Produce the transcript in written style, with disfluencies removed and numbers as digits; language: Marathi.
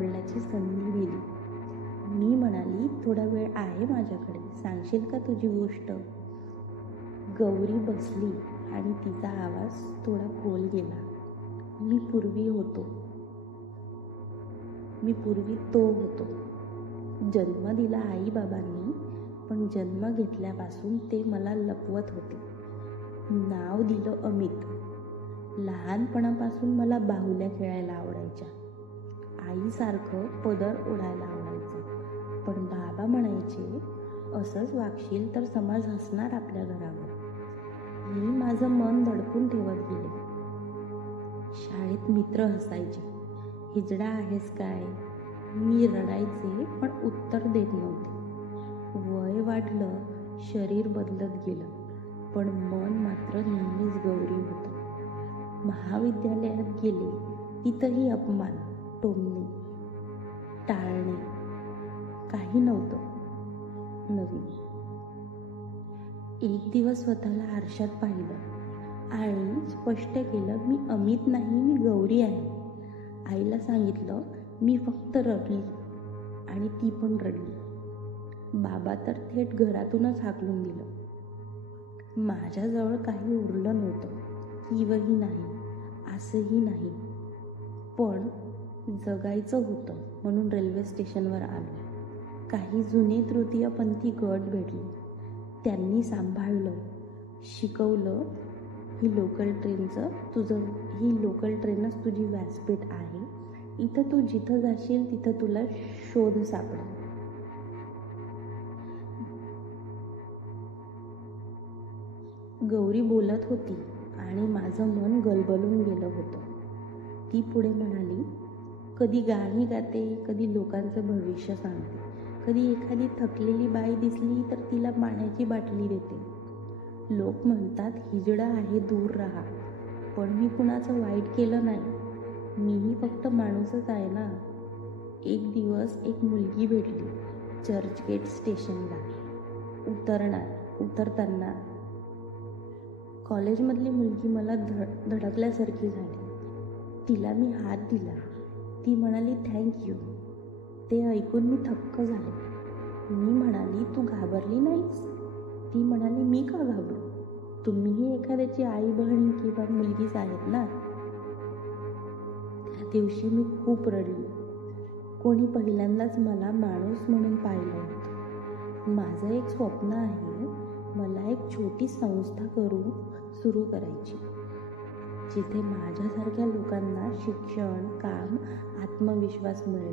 बोलण्याची संधी दिली. मी म्हणाली, थोडा वेळ आहे माझ्याकडे, सांगशील का तुझी गोष्ट? गौरी बसली आणि तिचा आवाज थोडा खोल गेला. मी पूर्वी तो होतो. जन्म दिला आई बाबांनी, पण जन्म घेतल्यापासून ते मला लपवत होते. नाव दिलं अमित. लहानपणापासून मला बाहुल्या खेळायला आवडायच्या. आईसारखं पदर ओढायला आवडायचं. पण बाबा म्हणायचे, असंच वागशील तर समाज हसणार आपल्या घरावर. मी माझं मन दडपून ठेवत गेले. शाळेत मित्र हसायचे, हिजडा आहेस काय? मी रडायचे, पण उत्तर देत नव्हते. वय वाढलं, शरीर बदलत गेलं, पण मन मात्र नेहमीच गौरी होतं. महाविद्यालयात गेले, तिथंही अपमान, टोमणे, टाळणे, काही नव्हतं नवीन. एक दिवस स्वतःला आरशात पाहिलं आणि स्पष्ट केलं, मी अमित नाही, मी गौरी आहे. आईला सांगितलं, मी फक्त रडली आणि ती पण रडली. बाबा तर थेट घरातूनच हाकलून दिलं. माझ्याजवळ काही उरलं नव्हतं. किवही नाही, असंही नाही. पण जगायचं होतं म्हणून रेल्वे स्टेशनवर आलो. काही जुने तृतीयपंथी गट भेटले. त्यांनी सांभाळलं, शिकवलं, ही लोकल ट्रेनच तुझी व्यासपीठ आहे. इथं तू जिथं जाशील तिथं तुला शोध सापडेल. गौरी बोलत होती आणि माझं मन गलबलून गेलं होतं. ती पुढे म्हणाली, कधी गाणी गाते, कधी लोकांचं भविष्य सांगते, कधी एखादी थकलेली बाई दिसली तर तिला पाण्याची बाटली देते. लोक म्हणतात हिजडा आहे, दूर राहा. पण मी कुणाचं वाईट केलं नाही. मीही फक्त माणूसच आहे ना. एक दिवस एक मुलगी भेटली चर्चगेट स्टेशनला. उतरताना कॉलेजमधली मुलगी मला धडकल्यासारखी झाली. तिला मी हात दिला. ती म्हणाली, थँक्यू. ते ऐकून मी थक्क झाले. मी म्हणाली, तू घाबरली नाहीस? ती म्हणाली, मी का घाबरू? तुम्हीही एखाद्याची आई, बहीण किंवा मुलगीच आहेत ना. त्या दिवशी मी खूप रडली. कोणी पहिल्यांदाच मला माणूस म्हणून पाहिलं होतं. माझं एक स्वप्न आहे, मला एक छोटी संस्था सुरू करायची, जिथे माझ्यासारख्या लोकांना शिक्षण, काम, आत्मविश्वास मिळेल.